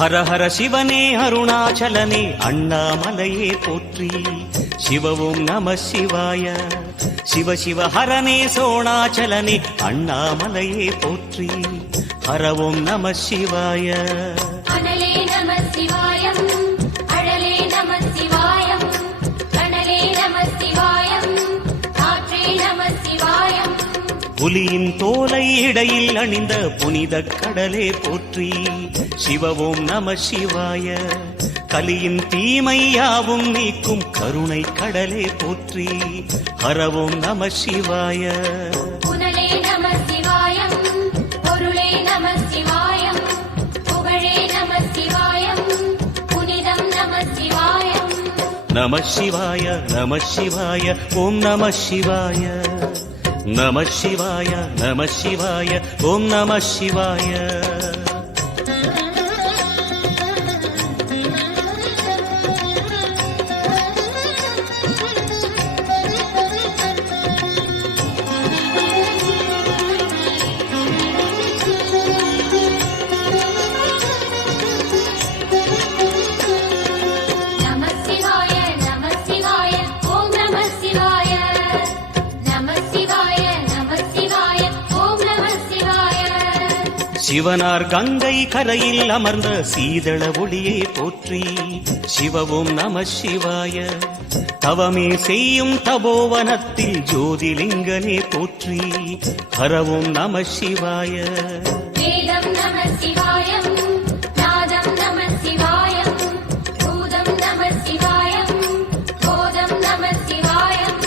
ஹர ஹர சிவனே அருணாச்சலனே அண்ணாமலையே போற்றி. சிவவும் நம சிவாய. சிவ சிவ ஹரனே சோணாச்சலனே அண்ணாமலையே போற்றி. ஹரவும் நம சிவாய. அனலே நம சிவாயம், அழலே நம சிவாயம், கனலே நம சிவாயம், காற்றே நம சிவாயம். புலியின் தோலை இடையில் அணிந்த புனித கடலே போற்றி. சிவவும் நம சிவாய. கலியின் தீமையாவும் நீக்கும் கருணை கடலே போற்றி. ஹரவும் நம சிவாய. புனலே நம சிவாயம், பொருளே நம சிவாயம், புகழே நம சிவாயம், புனிதம் நம சிவாயம். நம சிவாய நம சிவாய ஓம் நம சிவாய. நம சிவாய நம சிவாய ஓம் நம சிவாய. சிவனார் கங்கை கரையில் அமர்ந்த சீதள ஒளியே போற்றி. சிவவும் நம சிவாய. தவமே செய்யும் தபோவனத்தில் ஜோதிலிங்கனே போற்றி. ஹரவும் நம சிவாய. வேதம் நம சிவாயம், நாதம் நம சிவாயம், பூதம் நம சிவாயம், போதம் நம சிவாயம்.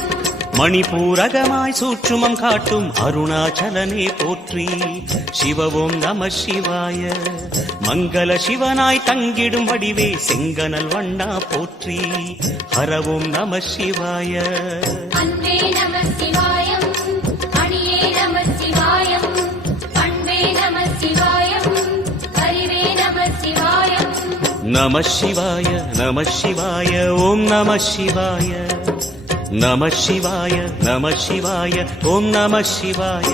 மணிபூரகமாய் சூட்சுமம் காட்டும் அருணாச்சலனே போற்றி. சிவவும் நம சிவாய. மங்கள சிவனாய் தங்கிடும் வடிவே செங்கனல் வண்ணா போற்றி. ஹரவும் நம சிவாய. அன்பே நம சிவாயம், அணியே நம சிவாயம், அன்பே நம சிவாயம், அறிவே நம சிவாயம். நம சிவாய நம சிவாய ஓம் நம சிவாய. நம சிவாய நம சிவாய ஓம் நம சிவாய.